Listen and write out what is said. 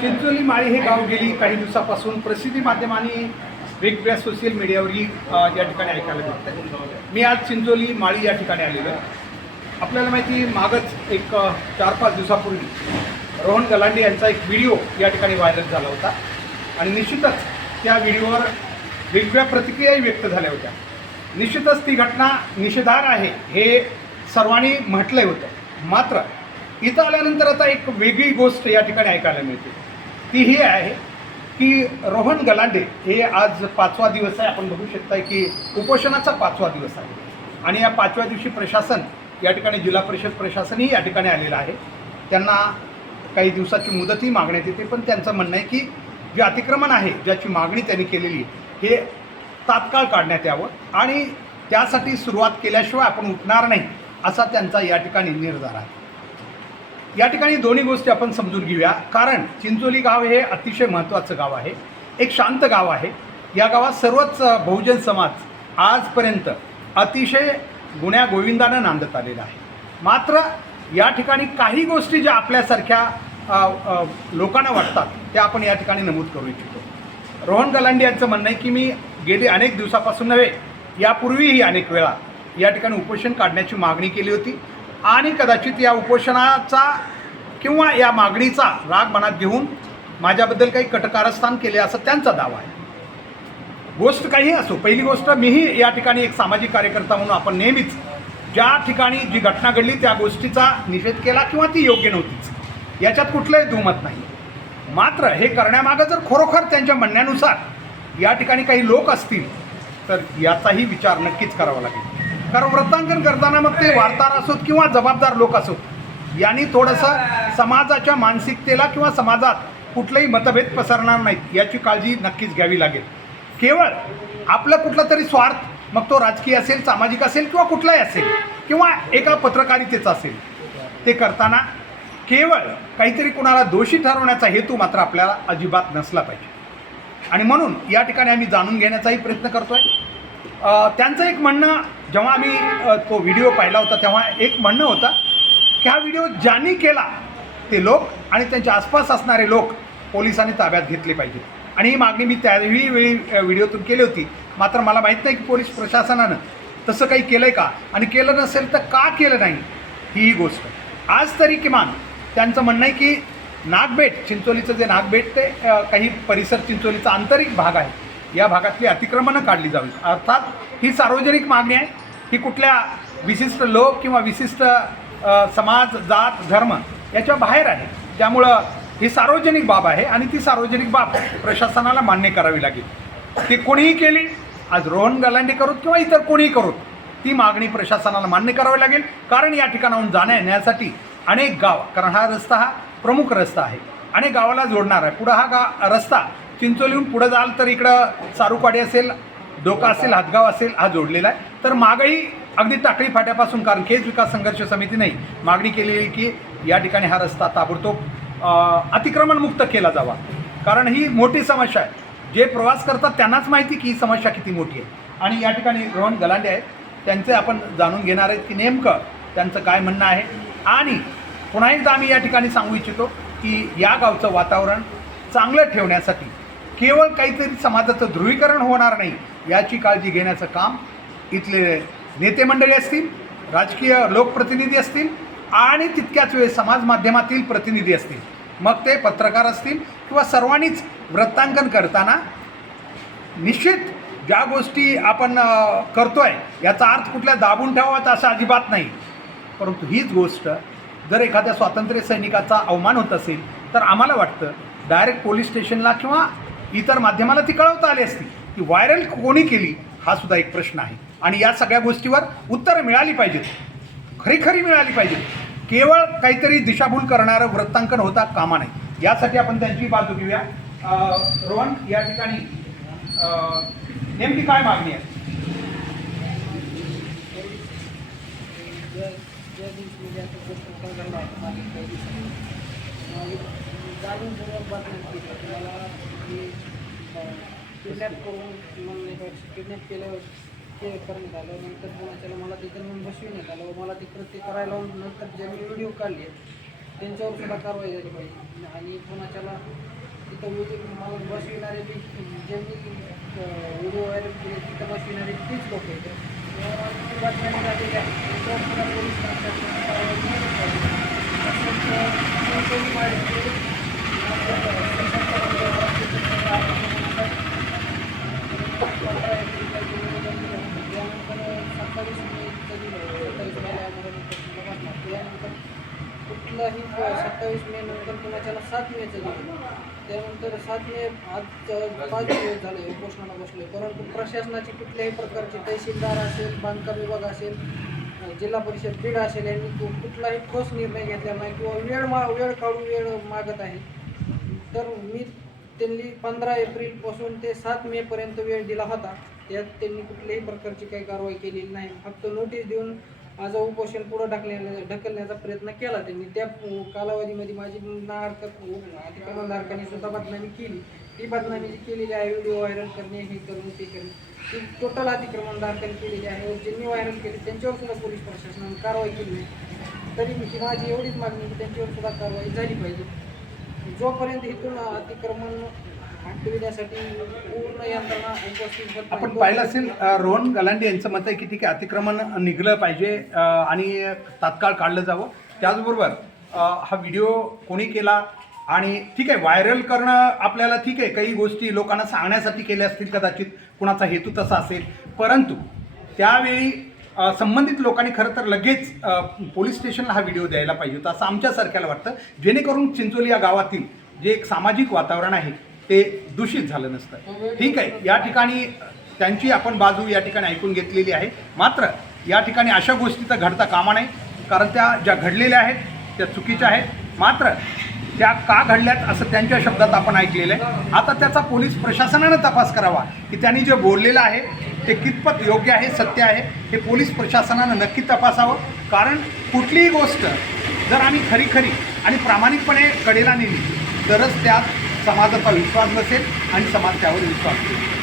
चिंचोली माळी हे गाव गेली काही दिवसापासून प्रसिद्धी माध्यमांनी वेगवेगळ्या सोशल मीडियावरही या ठिकाणी ऐकायला मिळतं मी आज चिंचोली माळी या ठिकाणी आलेलो आपल्याला माहिती मागच एक चार पाच दिवसापूर्वी रोहन गलांडे यांचा एक व्हिडिओ या ठिकाणी व्हायरल झाला होता. आणि निश्चितच त्या व्हिडिओवर वेगवेगळ्या प्रतिक्रियाही व्यक्त झाल्या होत्या. निश्चितच ती घटना निषेधार आहे हे सर्वांनी म्हटलंय होतं. मात्र इथं आल्यानंतर आता एक वेगळी गोष्ट या ठिकाणी ऐकायला मिळते. ती ही आहे की रोहन गलांडे हे आज पाचवा दिवस आहे. आपण बघू शकताय की उपोषणाचा पाचवा दिवस आहे. आणि या पाचव्या दिवशी प्रशासन या ठिकाणी जिल्हा परिषद प्रशासनही या ठिकाणी आलेलं आहे. त्यांना काही दिवसाची मुदतही मागण्यात येते. पण त्यांचं म्हणणं आहे की जे अतिक्रमण आहे ज्याची मागणी त्यांनी केलेली आहे, हे तात्काळ काढण्यात यावं. आणि त्यासाठी सुरुवात केल्याशिवाय आपण उठणार नाही असा त्यांचा या ठिकाणी निर्धार आहे. या ठिकाणी दोन्ही गोष्टी आपण समजून घेऊया. कारण चिंचोली गाव हे अतिशय महत्त्वाचं गाव आहे. एक शांत गाव आहे. या गावात सर्वच बहुजन समाज आजपर्यंत अतिशय गुण्या गोविंदानं नांदत आलेला आहे. मात्र या ठिकाणी काही गोष्टी ज्या आपल्यासारख्या लोकांना वाटतात त्या आपण या ठिकाणी नमूद करू इच्छितो. रोहन गलांडी यांचं म्हणणं आहे की मी गेली अनेक दिवसापासून नव्हे यापूर्वीही अनेक वेळा या ठिकाणी उपोषण काढण्याची मागणी केली होती. आणि कदाचित या उपोषणाचा किंवा या मागणीचा राग मनात घेऊन माझ्याबद्दल काही कटकारस्थान केले असं त्यांचा दावा आहे. गोष्ट काही असो पहिली गोष्ट मीही या ठिकाणी एक सामाजिक कार्यकर्ता म्हणून आपण नेहमीच ज्या ठिकाणी जी घटना घडली त्या गोष्टीचा निषेध केला किंवा ती योग्य नव्हतीच. याच्यात कुठलंही दुमत नाही. मात्र हे करण्यामागं जर खरोखर त्यांच्या म्हणण्यानुसार या ठिकाणी काही लोक असतील तर याचाही विचार नक्कीच करावा लागेल. कारण वृत्तांकन करताना मग ते वार्ताहर असोत किंवा जबाबदार लोक असोत यांनी थोडंसं समाजाच्या मानसिकतेला किंवा समाजात कुठलंही मतभेद पसरणार नाहीत याची काळजी नक्कीच घ्यावी लागेल. केवळ आपलं कुठलं तरी स्वार्थ मग तो राजकीय असेल सामाजिक असेल किंवा कुठलाही असेल किंवा एका पत्रकारितेचा असेल ते करताना केवळ काहीतरी कुणाला दोषी ठरवण्याचा हेतू मात्र आपल्याला अजिबात नसला पाहिजे. आणि म्हणून या ठिकाणी आम्ही जाणून घेण्याचाही प्रयत्न करतो आहे त्यांचं एक म्हणणं जेव्हा आम्ही तो व्हिडिओ पाहिला होता तेव्हा एक म्हणणं होतं की हा व्हिडिओ ज्यांनी केला ते लोक आणि त्यांच्या आसपास असणारे लोक पोलिसांनी ताब्यात घेतले पाहिजेत आणि ही मागणी मी त्याही वेळी व्हिडिओतून केली होती. मात्र मला माहीत नाही की पोलीस प्रशासनानं तसं काही केलं आहे का? आणि केलं नसेल तर का केलं नाही? ही गोष्ट. आज तरी किमान त्यांचं म्हणणं आहे की नागबेट चिंचोलीचं जे नागबेट ते काही परिसर चिंचोलीचा आंतरिक भाग आहे या भागातली अतिक्रमणं काढली जावीत अर्थात ही सार्वजनिक मागणी आहे. ही कुठल्या विशिष्ट लोक किंवा विशिष्ट समाज जात धर्म याच्या बाहेर आहे. त्यामुळं ही सार्वजनिक बाब आहे आणि ती सार्वजनिक बाब प्रशासनाला मान्य करावी लागेल. ती कोणीही केली आज रोहन गलांडे करूत किंवा इतर कोणीही करूत ती मागणी प्रशासनाला मान्य करावी लागेल. कारण या ठिकाणाहून जाण्या येण्यासाठी अनेक गाव कारण हा रस्ता हा प्रमुख रस्ता आहे. अनेक गावाला जोडणार आहे. पुढं हा गा रस्ता चिंचोलीहून पुढं जाल तर इकडं सारूपाडी असेल डोका असेल हातगाव असेल हा जोडलेला आहे. तर मागही अगदी टाकळी फाट्यापासून कारण केज विकास संघर्ष समितीने मागणी केलेली की या ठिकाणी हा रस्ता ताबडतोब अतिक्रमणमुक्त केला जावा. कारण ही मोठी समस्या आहे. जे प्रवास करतात त्यांनाच माहिती की ही समस्या किती मोठी आहे. आणि या ठिकाणी रोहन गलांडे आहेत. त्यांचे आपण जाणून घेणार आहेत की नेमकं त्यांचं काय म्हणणं आहे. आणि पुन्हा एकदा आम्ही या ठिकाणी सांगू इच्छितो की या गावचं वातावरण चांगलं ठेवण्यासाठी केवळ काहीतरी समाजाचं ध्रुवीकरण होणार नाही याची काळजी घेण्याचं काम इथले नेते मंडळी असतील राजकीय लोकप्रतिनिधी असतील आणि तितक्याच वेळेस समाज माध्यमातील प्रतिनिधी असतील. मग ते पत्रकार असतील किंवा सर्वांनीच वृत्तांकन करताना निश्चित ज्या गोष्टी आपण करतो करतोय याचा अर्थ कुठल्या दाबून ठेवावाचा असं अजिबात नाही. परंतु हीच गोष्ट जर एखाद्या स्वातंत्र्य सैनिकाचा अवमान होत असेल तर आम्हाला वाटतं डायरेक्ट पोलीस स्टेशनला किंवा इतर माध्यमाला ती कळवता आली असती की व्हायरल कोणी केली हा सुद्धा एक प्रश्न आहे. आणि या सगळ्या गोष्टीवर उत्तरं मिळाली पाहिजेत. खरी खरी मिळाली पाहिजेत. केवळ काहीतरी दिशाभूल करणारं वृत्तांकन होता कामा नाही यासाठी आपण त्यांची बाजू घेऊया. रोहन या ठिकाणी नेमकी काय मागणी आहे? मग की मी किडनॅप करून मग किडनॅप केल्यावर ते करण्यात आलं नंतर कोणाच्याला मला तिथं म्हणून बसविण्यात आलं मला तिकडं ते करायला नंतर जे मी व्हिडिओ काढले त्यांच्यावर सुद्धा कारवाई झाली पाहिजे आणि कोणाच्याला तिथं व्हिडिओ मला बसविणारे बी ज्यांनी व्हिडिओ व्हायरल केले तिथं बसविणारे तीच लोक आहेत बातम्यांनी झालेल्या त्यांच्यावर सुद्धा पोलीस कारवाई पाहिजे. तसंच, अं, कोणत्याही माहिती, सत्तावीस मे सत्तावीस त्यानंतर कुठलाही सत्तावीस मे त्याला सात मेचं दिलं त्यानंतर सात मे आज पाच दिवस झाले उपोषणाला बसले परंतु प्रशासनाची कुठल्याही प्रकारची तहसीलदार असेल बांधकाम विभाग असेल जिल्हा परिषद बीड असेल यांनी तो कुठलाही ठोस निर्णय घेतला नाही किंवा वेळ मा वेळ काढून वेळ मागत आहे. तर मी त्यांनी पंधरा एप्रिलपासून ते सात मेपर्यंत वेळ दिला होता. त्यात त्यांनी कुठल्याही प्रकारची काही कारवाई केलेली नाही. फक्त नोटीस देऊन माझं उपोषण पुढं ढकलण्या ढकलण्याचा प्रयत्न केला त्यांनी. त्या कालावधीमध्ये माझी नाहरकत अतिक्रमणधारकांनी सुद्धा बदनामी केली. ती बदनामी जी केलेली आहे व्हिडिओ व्हायरल करणे हे करणे ते करणे ती टोटल अतिक्रमणधारकांनी केलेली आहे. ज्यांनी व्हायरल केली त्यांच्यावर सुद्धा पोलीस प्रशासनाने कारवाई केली तरी मी माझी एवढीच मागणी की त्यांच्यावर सुद्धा कारवाई झाली पाहिजे. जोपर्यंत इथून अतिक्रमण हटविण्यासाठी पूर्ण यंत्रणा उपस्थित होत नाही, आपण पाहिलं असेल रोहन गलांडे यांचं मत आहे की ठीक आहे अतिक्रमण निघलं पाहिजे आणि तात्काळ काढलं जावं. त्याचबरोबर हा व्हिडिओ कोणी केला आणि ठीक आहे व्हायरल करणं आपल्याला ठीक आहे काही गोष्टी लोकांना सांगण्यासाठी केल्या असतील कदाचित कुणाचा हेतू तसा असेल. परंतु त्यावेळी संबंधित लोकांनी खरं तर लगेच पोलीस स्टेशनला हा व्हिडिओ द्यायला पाहिजे होता असं आमच्यासारख्याला वाटतं जेणेकरून चिंचोली या गावातील जे एक सामाजिक वातावरण आहे ते दूषित झालं नसतं. ठीक आहे या ठिकाणी त्यांची आपण बाजू या ठिकाणी ऐकून घेतलेली आहे. मात्र या ठिकाणी अशा गोष्टी तर घडता कामा नाही कारण त्या ज्या घडलेल्या आहेत त्या चुकीच्या आहेत. मात्र त्या का घडल्यात असं त्यांच्या शब्दात आपण ऐकलेलं आहे. आता त्याचा पोलीस प्रशासनानं तपास करावा की त्यांनी जे बोललेलं आहे ते कितपत योग्य आहे सत्य आहे हे पोलीस प्रशासनानं नक्की तपासावं. कारण कुठलीही गोष्ट जर आम्ही खरी खरी आणि प्रामाणिकपणे कडेला नेली तरच त्यात समाजाचा विश्वास नसेल आणि समाज त्यावर विश्वास ठेवेल.